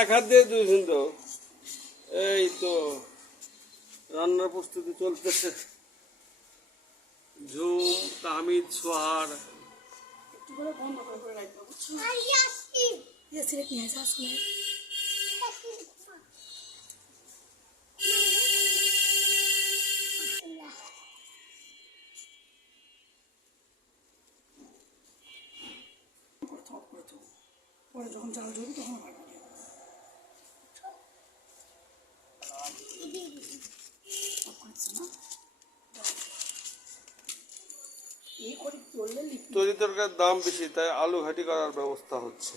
এক হাত দিয়ে দুইজন তো এই তো রান্নার প্রস্তুতি চলতেছে। ঝুম, তাহমিদ, সোহার। পরে যখন চাল ধরবি তখন তরি তরকারির দাম বেশি, তাই আলু ঘাটি করার ব্যবস্থা হচ্ছে।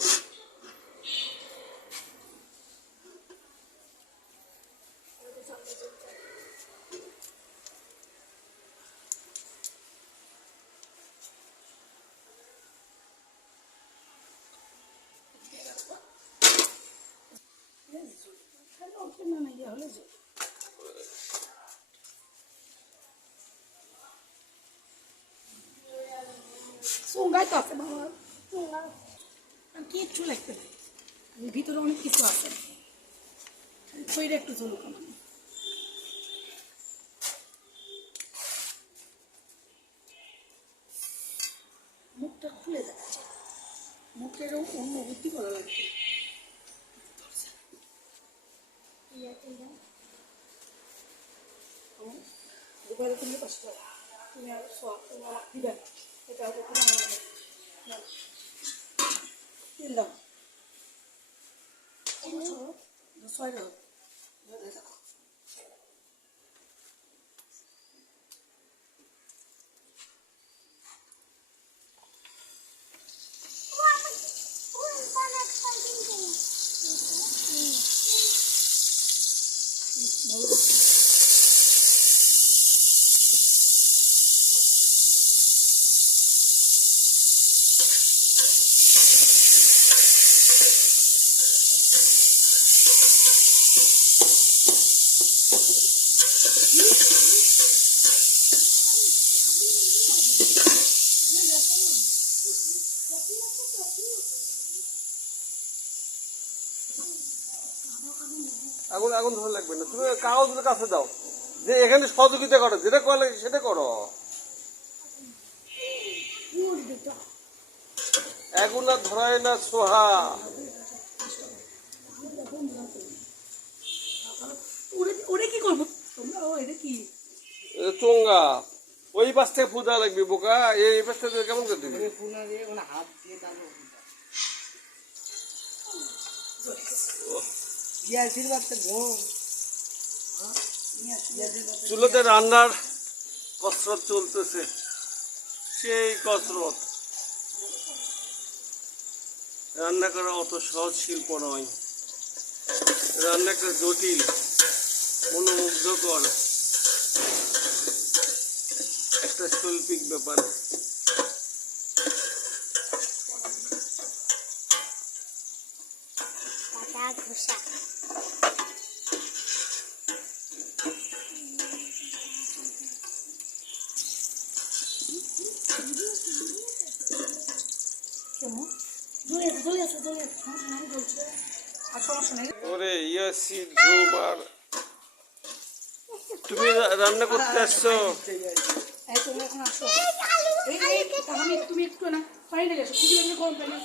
চুঙ্গাই তো আছে বাবা, কিচ্ছু লাগবে না, ভিতরে অনেক কিছু আছে, খইটা একটু চলুক। মুখটা খুলে যাচ্ছে, মুখের অন্য বুদ্ধি করা লাগবে। দুবারে তুমি কষ্ট তুমি আর তুমি আমার দিবে, এটা হচ্ছে তিন দাম ছয় দেখো। আগুন আগুন ধরে লাগবে না, তুমি কাগজের কাছে দাও, যে এখানে সহযোগিতা করো, যেটা করলে সেটা করো। আগুন আর ধরায় না সোহা। কি করবো তোমরা? এটা কি চোঙ্গা, ওই পাশ থেকে ফুদা লাগবে বোকা, এই পাশ থেকে কেমন করে দিবি? চুলোতে রান্নার কসরত চলতেছে, সেই কসরত। রান্না করা অত সহজ শিল্প নয়, রান্না একটা জটিল, মনোমুগ্ধকর একটা শৈল্পিক ব্যাপার। ওরে ইয়াসি ঝুম, আর তুমি রান্না করতে আসছো? তুমি একটু না পানি ঢেলে আসো, গরম পানি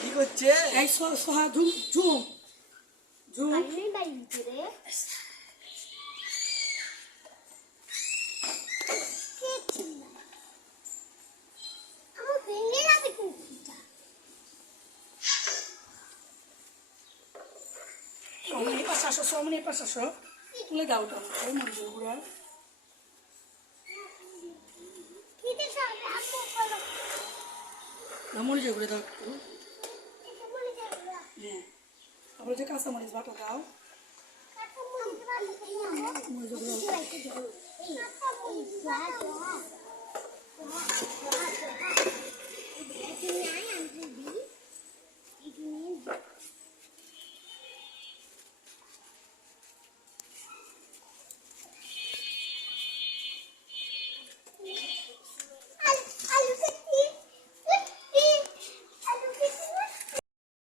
কি করছে? এই সোহা ঝুম ঝুম ঝুম Somos passo só. Legal, tá? É uma jogar. Namoro jogo da tu. É. Agora já caça mais bata dal.